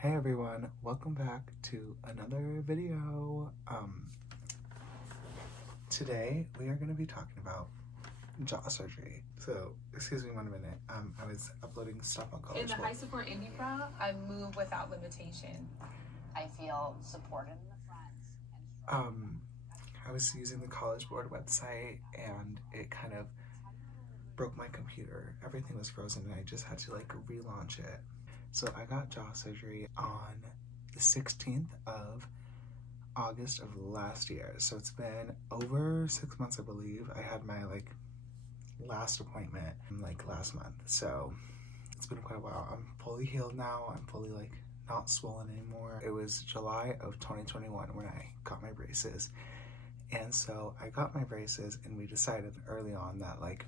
Hey everyone, welcome back to another video. Today we are going to be talking about jaw surgery. So, excuse me 1 minute. I was uploading stuff on College In the High Support Indie Pro, I move without limitation. I feel supported in the front. I was using the College Board website and it kind of broke my computer. Everything was frozen and I just had to like relaunch it. So I got jaw surgery on the 16th of August of last year. So it's been over 6 months, I believe. I had my like last appointment like last month. So it's been quite a while. I'm fully healed now. I'm fully like not swollen anymore. It was July of 2021 when I got my braces. And so I got my braces and we decided early on that like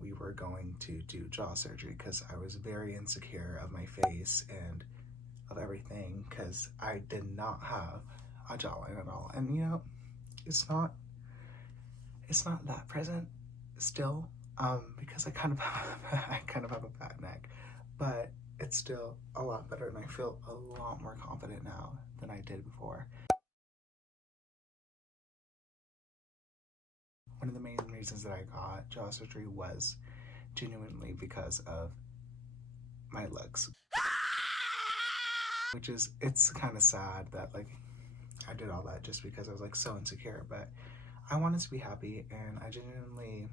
we were going to do jaw surgery because I was very insecure of my face and of everything because I did not have a jawline at all. And you know, it's not that present still, because I kind of have a bad neck, but it's still a lot better and I feel a lot more confident now than I did before. One of the main reasons that I got jaw surgery was genuinely because of my looks. Which is, it's kind of sad that like I did all that just because I was like so insecure, but I wanted to be happy and I genuinely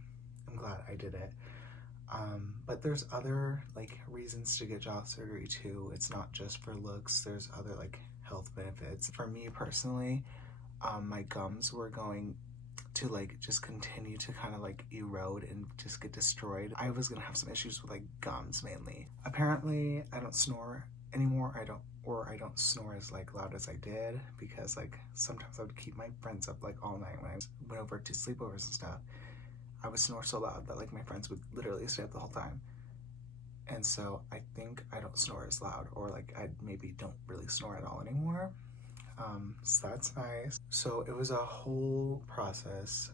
am glad I did it. But there's other like reasons to get jaw surgery too. It's not just for looks, there's other like health benefits. For me personally, my gums were going to like just continue to kind of like erode and just get destroyed. I was gonna have some issues with like gums mainly. Apparently I don't snore anymore. I don't snore as like loud as I did because like sometimes I would keep my friends up like all night when I went over to sleepovers and stuff. I would snore so loud that like my friends would literally stay up the whole time. And so I think I don't snore as loud, or like I maybe don't really snore at all anymore. So that's nice. So it was a whole process.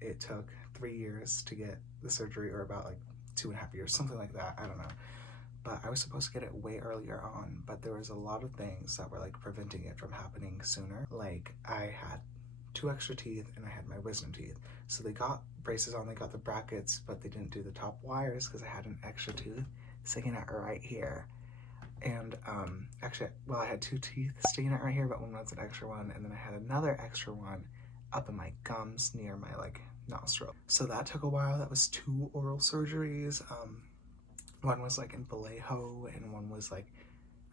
It took 3 years to get the surgery, or about like 2.5 years, something like that. I don't know. But I was supposed to get it way earlier on, but there was a lot of things that were like preventing it from happening sooner. Like I had 2 extra teeth and I had my wisdom teeth. So they got braces on, they got the brackets, but they didn't do the top wires because I had an extra tooth sticking out right here. And actually, well, I had 2 teeth sticking out right here, but one was an extra one, and then I had another extra one up in my gums near my like nostril. So that took a while. That was 2 oral surgeries. One was like in Vallejo, and one was like,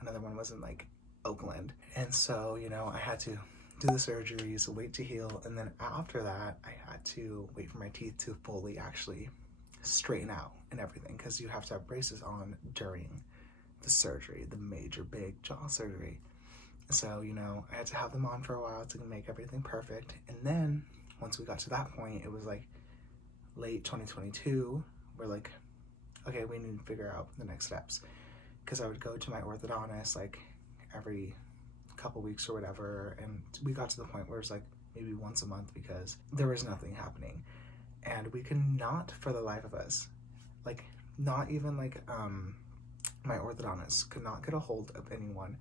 another one was in like Oakland. And so, you know, I had to do the surgeries, wait to heal, and then after that, I had to wait for my teeth to fully actually straighten out and everything, because you have to have braces on during the surgery, the major big jaw surgery. So, you know, I had to have them on for a while to make everything perfect. And then once we got to that point, it was like late 2022. We're like, okay, we need to figure out the next steps. Because I would go to my orthodontist like every couple weeks or whatever. And we got to the point where it's like maybe once a month because there was nothing happening. And we could not for the life of us, like not even like, my orthodontist could not get a hold of anyone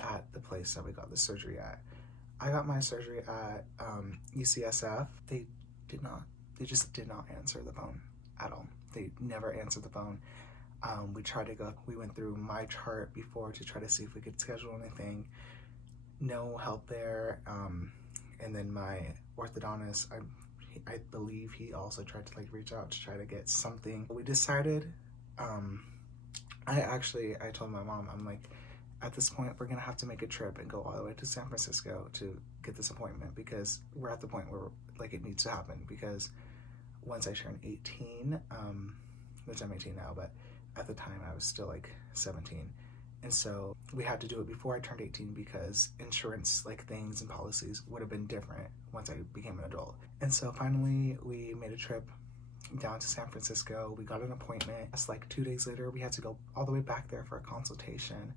at the place that we got the surgery at. I got my surgery at UCSF. They just did not answer the phone at all. They never answered the phone. We went through my chart before to try to see if we could schedule anything. No help there. And then my orthodontist, I believe he also tried to like reach out to try to get something. We decided, I told my mom, I'm like, at this point, we're gonna have to make a trip and go all the way to San Francisco to get this appointment, because we're at the point where like it needs to happen, because once I turn 18, which I'm 18 now, but at the time I was still like 17. And so we had to do it before I turned 18 because insurance like things and policies would have been different once I became an adult. And so finally we made a trip down to San Francisco. We got an appointment. It's like 2 days later, we had to go all the way back there for a consultation.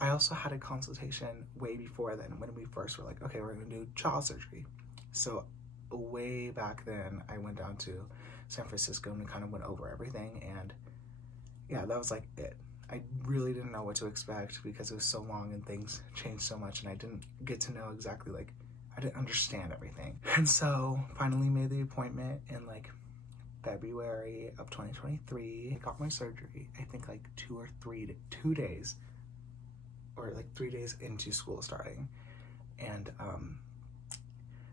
I also had a consultation way before then when we first were like, okay, we're gonna do jaw surgery. So way back then, I went down to San Francisco and we kind of went over everything, and yeah, that was like it. I really didn't know what to expect because it was so long and things changed so much, and I didn't get to know exactly, like, I didn't understand everything. And so finally made the appointment in like February of 2023. I got my surgery, I think like 2 days, or like 3 days into school starting. And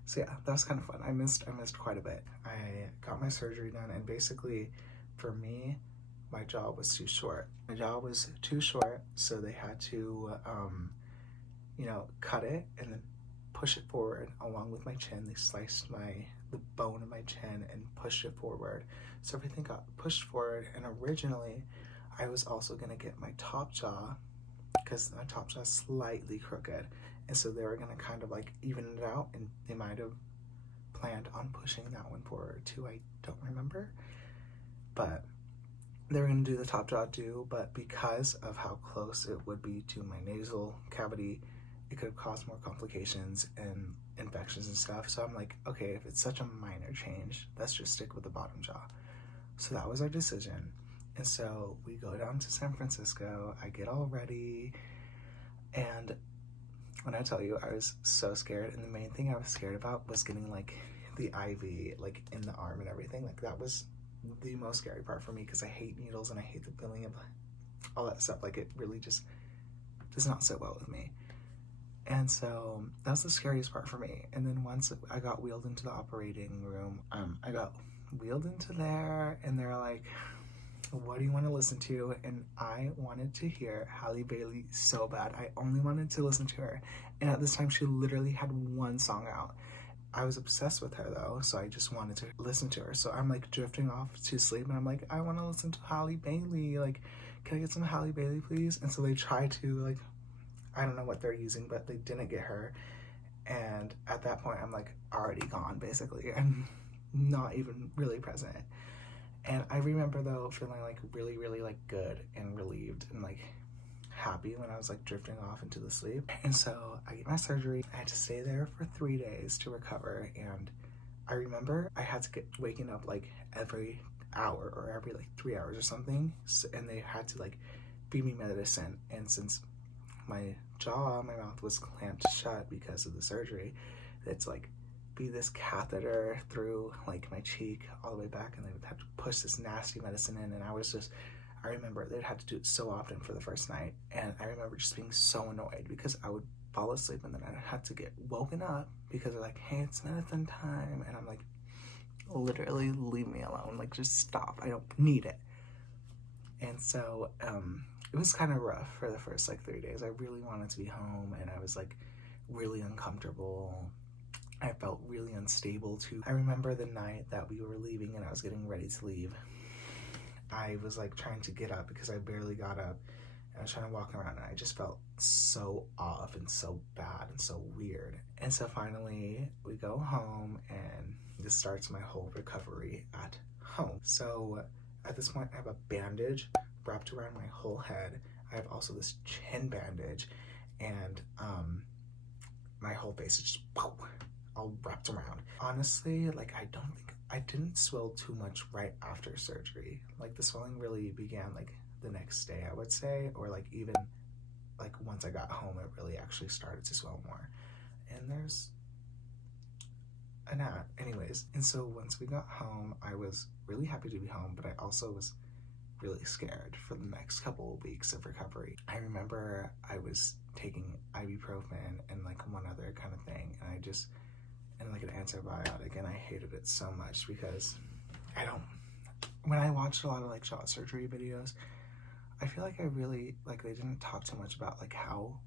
so yeah, that was kind of fun. I missed quite a bit. I got my surgery done, and basically for me, my jaw was too short. My jaw was too short, so they had to, cut it and then push it forward along with my chin. They sliced the bone of my chin and pushed it forward. So everything got pushed forward, and originally I was also gonna get my top jaw, because my top jaw is slightly crooked. And so they were gonna kind of like even it out, and they might have planned on pushing that one forward too. I don't remember. But they were gonna do the top jaw too, but because of how close it would be to my nasal cavity, it could have caused more complications and infections and stuff. So I'm like, okay, if it's such a minor change, let's just stick with the bottom jaw. So that was our decision. And so we go down to San Francisco, I get all ready, and when I tell you, I was so scared, and the main thing I was scared about was getting like the IV like in the arm and everything. Like that was the most scary part for me, because I hate needles and I hate the feeling of all that stuff. Like it really just does not sit well with me. And so that was the scariest part for me. And then once I got wheeled into the operating room, I got wheeled into there, and they're like, what do you want to listen to? And I wanted to hear Halle Bailey so bad. I only wanted to listen to her. And at this time, she literally had one song out. I was obsessed with her though, so I just wanted to listen to her. So I'm like drifting off to sleep, and I'm like, I want to listen to Halle Bailey. Like, can I get some Halle Bailey, please? And so they try to, like, I don't know what they're using, but they didn't get her. And at that point, I'm like already gone, basically. I'm not even really present. And I remember though feeling like really, really like good and relieved and like happy when I was like drifting off into the sleep. And so I get my surgery. I had to stay there for 3 days to recover. And I remember I had to get waking up like every hour or every like 3 hours or something. And they had to like feed me medicine. And since my mouth was clamped shut because of the surgery, it's like be this catheter through like my cheek all the way back, and they would have to push this nasty medicine in. And I remember they'd have to do it so often for the first night, and I remember just being so annoyed because I would fall asleep and then I'd have to get woken up because they're like, hey, it's medicine time, and I'm like, literally leave me alone, like just stop, I don't need it. And so it was kind of rough for the first like 3 days. I really wanted to be home, and I was like really uncomfortable. I felt really unstable too. I remember the night that we were leaving and I was getting ready to leave, I was like trying to get up because I barely got up, and I was trying to walk around, and I just felt so off and so bad and so weird. And so finally we go home, and this starts my whole recovery at home. So at this point I have a bandage wrapped around my whole head. I have also this chin bandage, and my whole face is just all wrapped around. Honestly, like I didn't swell too much right after surgery. Like the swelling really began like the next day, I would say, or like even like once I got home, it really actually started to swell more. And there's an ad. Anyways, and so once we got home, I was really happy to be home, but I also was really scared for the next couple of weeks of recovery. I remember I was taking ibuprofen and like one other kind of thing, and like an antibiotic, and I hated it so much because when I watched a lot of like jaw surgery videos, I feel like I really, like they didn't talk too much about like how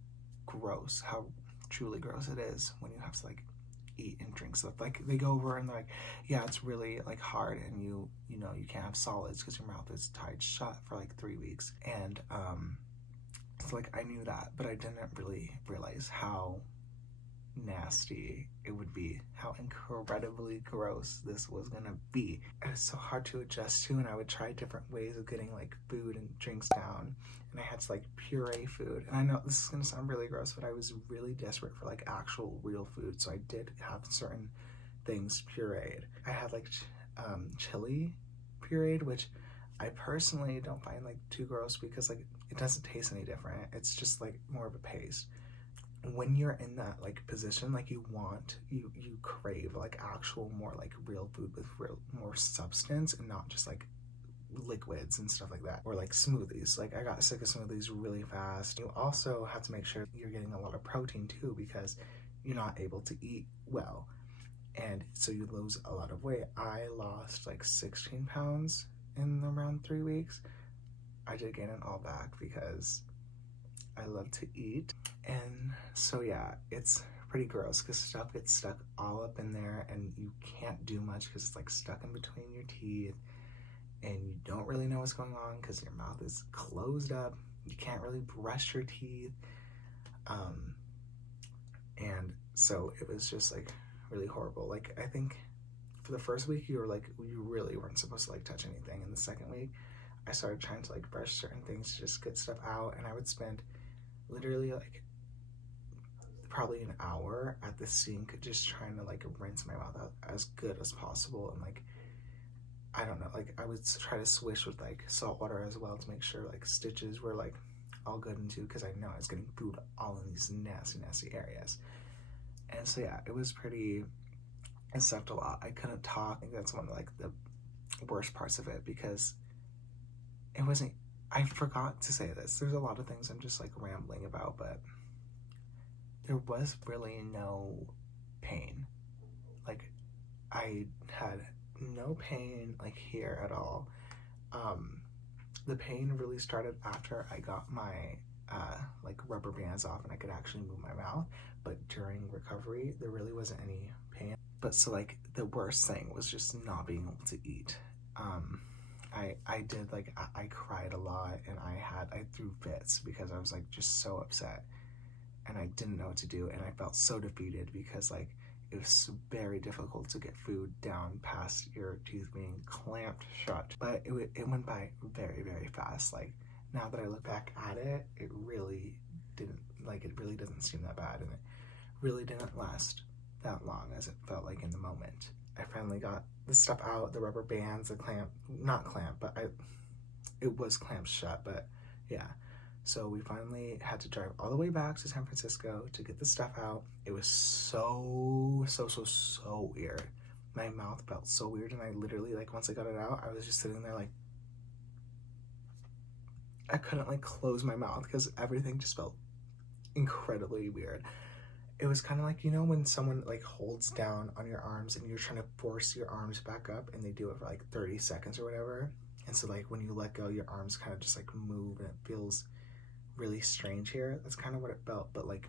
truly gross it is when you have to like eat and drink stuff. Like they go over and they're like, yeah, it's really like hard, and you know you can't have solids because your mouth is tied shut for like 3 weeks. And so like I knew that, but I didn't really realize how nasty it would be, how incredibly gross this was gonna be. It was so hard to adjust to, and I would try different ways of getting like food and drinks down, and I had to like puree food. And I know this is gonna sound really gross, but I was really desperate for like actual real food, so I did have certain things pureed. I had like chili pureed, which I personally don't find like too gross because like it doesn't taste any different. It's just like more of a paste. When you're in that like position, like you crave like actual more like real food with real more substance and not just like liquids and stuff like that, or like smoothies. Like I got sick of smoothies really fast. You also have to make sure you're getting a lot of protein too, because you're not able to eat well, and so you lose a lot of weight. I lost like 16 pounds in around 3 weeks. I did gain it all back because I love to eat. And so yeah, it's pretty gross because stuff gets stuck all up in there and you can't do much because it's like stuck in between your teeth, and you don't really know what's going on because your mouth is closed up. You can't really brush your teeth. And so it was just like really horrible. Like I think for the first week you really weren't supposed to like touch anything. And the second week I started trying to like brush certain things to just get stuff out, and I would spend literally like probably an hour at the sink just trying to like rinse my mouth out as good as possible. And like I don't know, like I would try to swish with like salt water as well to make sure like stitches were like all good and too, because I know I was getting food all in these nasty areas. And so yeah, it sucked a lot. I couldn't talk. I think that's one of like the worst parts of it, because I forgot to say this. There's a lot of things I'm just like rambling about, but there was really no pain. Like I had no pain like here at all. The pain really started after I got my like rubber bands off and I could actually move my mouth, but during recovery there really wasn't any pain. But so like the worst thing was just not being able to eat. I did like I cried a lot, and I threw fits because I was like just so upset and I didn't know what to do, and I felt so defeated because like it was very difficult to get food down past your teeth being clamped shut. But it went by very fast. Like now that I look back at it, it really doesn't seem that bad, and it really didn't last that long as it felt like in the moment. I finally got the stuff out, the rubber bands, not clamp, but it was clamped shut, but yeah. So we finally had to drive all the way back to San Francisco to get the stuff out. It was so weird. My mouth felt so weird, and I literally, like, once I got it out, I was just sitting there like, I couldn't like close my mouth because everything just felt incredibly weird. It was kind of like, you know, when someone like holds down on your arms and you're trying to force your arms back up, and they do it for like 30 seconds or whatever. And so like when you let go, your arms kind of just like move, and it feels really strange here. That's kind of what it felt, but like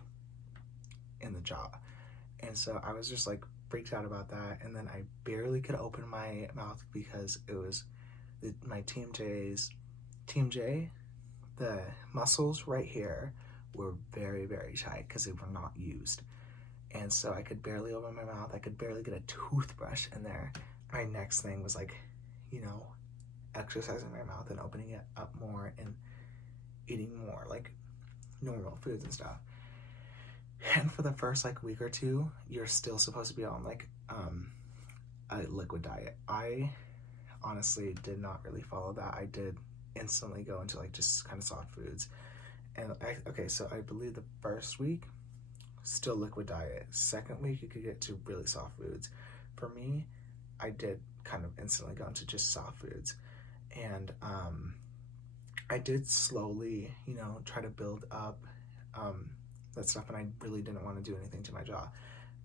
in the jaw. And so I was just like freaked out about that. And then I barely could open my mouth because it was my Team J, the muscles right here were very tight because they were not used. And so I could barely open my mouth. I could barely get a toothbrush in there. My next thing was like, you know, exercising my mouth and opening it up more and eating more like normal foods and stuff. And for the first like week or two, you're still supposed to be on like a liquid diet. I honestly did not really follow that. I did instantly go into like just kind of soft foods. And so I believe the first week, still liquid diet. Second week, you could get to really soft foods. For me, I did kind of instantly go into just soft foods. And I did slowly, you know, try to build up that stuff, and I really didn't want to do anything to my jaw.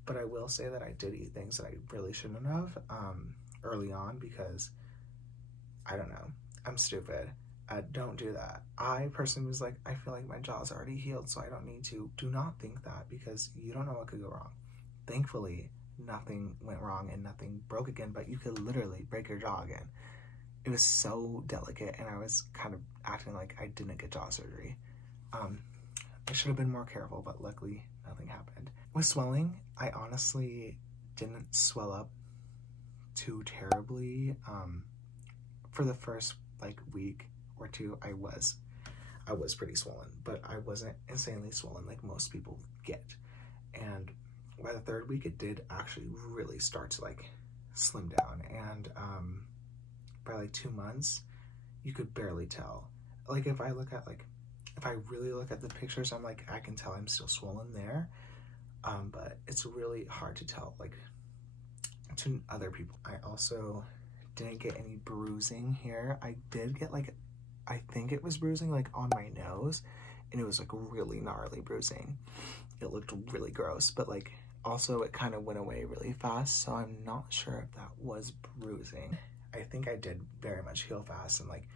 But I will say that I did eat things that I really shouldn't have early on, because, I don't know, I'm stupid. Don't do that. I personally was like, I feel like my jaw's already healed, so I don't need to. Do not think that, because you don't know what could go wrong. Thankfully, nothing went wrong and nothing broke again, but you could literally break your jaw again. It was so delicate, and I was kind of acting like I didn't get jaw surgery. I should have been more careful, but luckily nothing happened. With swelling, I honestly didn't swell up too terribly. For the first like week or two, I was pretty swollen, but I wasn't insanely swollen like most people get. And by the third week, it did actually really start to like slim down. And by like 2 months, you could barely tell. Like if I look at like if I really look at the pictures, I'm like, I can tell I'm still swollen there. But it's really hard to tell, like, to other people. I also didn't get any bruising here. I did get, like, I think it was bruising, like, on my nose, and it was, like, really gnarly bruising. It looked really gross, but, like, also it kind of went away really fast, so I'm not sure if that was bruising. I think I did very much heal fast, and, like,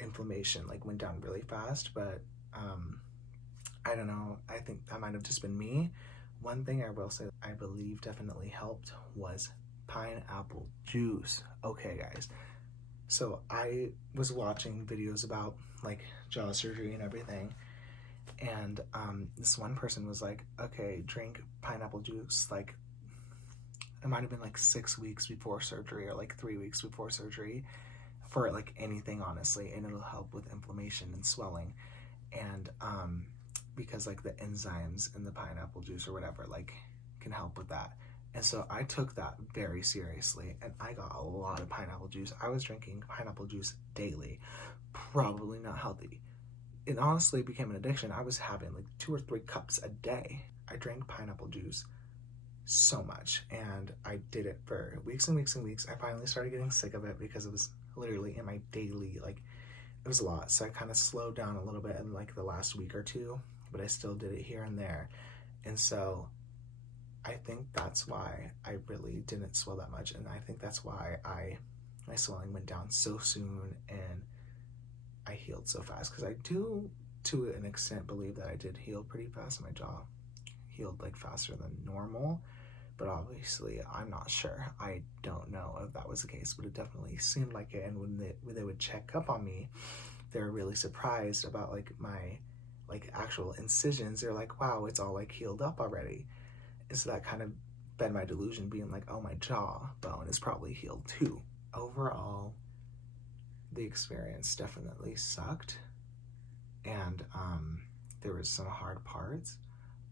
inflammation, like, went down really fast, but I don't know. I think that might have just been me. One thing I will say I believe definitely helped was pineapple juice. Okay, guys. So I was watching videos about, like, jaw surgery and everything, and this one person was like, okay, drink pineapple juice, like, it might have been like 6 weeks before surgery or like 3 weeks before surgery, for like anything, honestly, and it'll help with inflammation and swelling. And because, like, the enzymes in the pineapple juice or whatever, like, can help with that. And so I took that very seriously, and I got a lot of pineapple juice. I was drinking pineapple juice daily. Probably not healthy. It honestly became an addiction. I was having like 2 or 3 cups a day. I drank pineapple juice so much, and I did it for weeks and weeks and weeks. I finally started getting sick of it because it was literally in my daily, like, it was a lot. So I kind of slowed down a little bit in like the last week or two, but I still did it here and there. And so I think that's why I really didn't swell that much, and I think that's why my swelling went down so soon and I healed so fast, because I do to an extent believe that I did heal pretty fast. My jaw healed like faster than normal, but obviously I'm not sure. I don't know if that was the case, but it definitely seemed like it. And when they would check up on me, they were really surprised about like my like actual incisions. They're like, wow, it's all like healed up already. And so that kind of fed my delusion, being like, oh, my jaw bone is probably healed too. Overall, the experience definitely sucked, and there was some hard parts,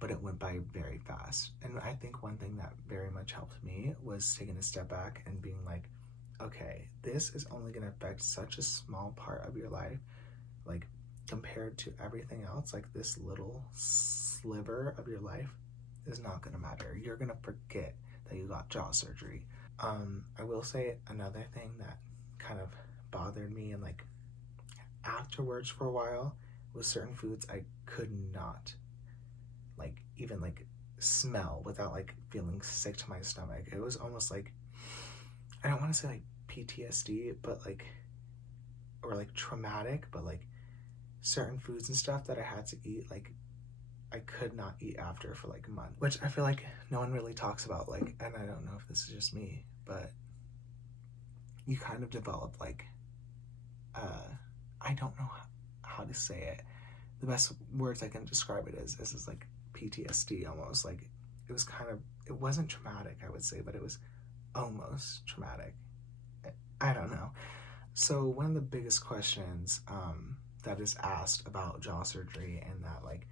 but it went by very fast. And I think one thing that very much helped me was taking a step back and being like, okay, this is only going to affect such a small part of your life, like, compared to everything else. Like, this little sliver of your life is not going to matter. You're going to forget that you got jaw surgery. I will say another thing that kind of bothered me, and like afterwards for a while, was certain foods I could not like even like smell without like feeling sick to my stomach. It was almost like, I don't want to say like PTSD, but like, or like traumatic, but like certain foods and stuff that I had to eat, like I could not eat after for like a month, which I feel like no one really talks about. Like, and I don't know if this is just me, but you kind of develop like, I don't know how to say it. The best words I can describe it is like PTSD almost. Like, it was kind of, it wasn't traumatic, I would say, but it was almost traumatic. I don't know. So one of the biggest questions that is asked about jaw surgery, and that like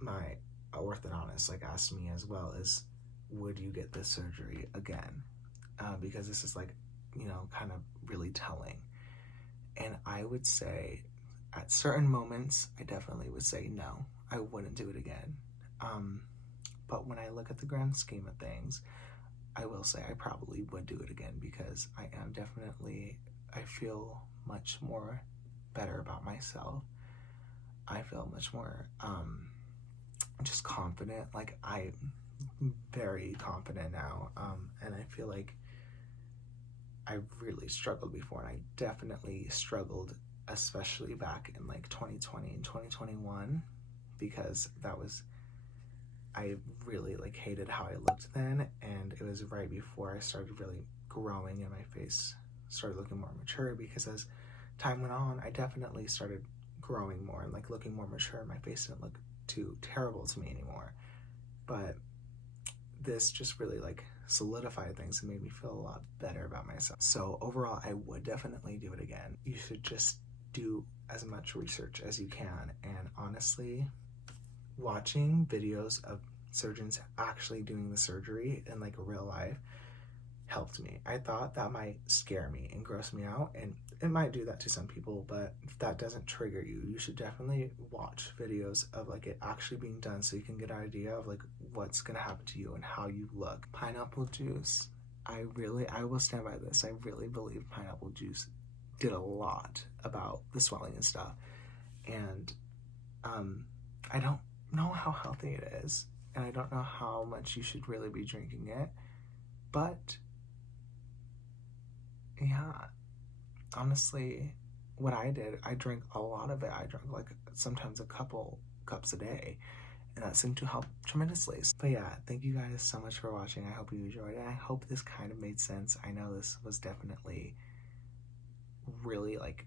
my orthodontist like asked me as well, is, would you get this surgery again? Because this is like, you know, kind of really telling. And I would say at certain moments, I definitely would say no, I wouldn't do it again. But when I look at the grand scheme of things, I will say I probably would do it again, because I am definitely, I feel much more better about myself. I feel much more just confident. Like, I'm very confident now, and I feel like I really struggled before, and I definitely struggled, especially back in like 2020 and 2021, because that was, I really like hated how I looked then, and it was right before I started really growing and my face started looking more mature, because as time went on, I definitely started growing more and like looking more mature. My face didn't look too terrible to me anymore, but this just really like solidified things and made me feel a lot better about myself. So overall, I would definitely do it again. You should just do as much research as you can, and honestly, watching videos of surgeons actually doing the surgery in like real life helped me. I thought that might scare me and gross me out, and it might do that to some people, but if that doesn't trigger you, you should definitely watch videos of like it actually being done so you can get an idea of like what's gonna happen to you and how you look. Pineapple juice, I will stand by this. I really believe pineapple juice did a lot about the swelling and stuff. And I don't know how healthy it is, and I don't know how much you should really be drinking it, but yeah, honestly, what I did, I drank a lot of it. I drank like sometimes a couple cups a day, and that seemed to help tremendously. But yeah, thank you guys so much for watching. I hope you enjoyed it. I hope this kind of made sense. I know this was definitely really like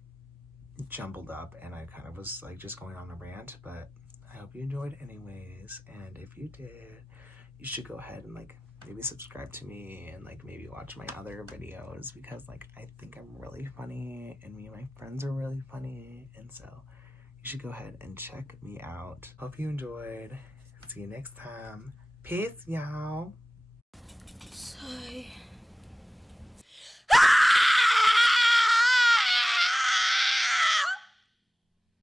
jumbled up, and I kind of was like just going on a rant, but I hope you enjoyed anyways. And if you did, you should go ahead and like maybe subscribe to me and like maybe watch my other videos, because like I think I'm really funny and me and my friends are really funny, and so you should go ahead and check me out. Hope you enjoyed. See you next time. Peace, y'all. Sigh.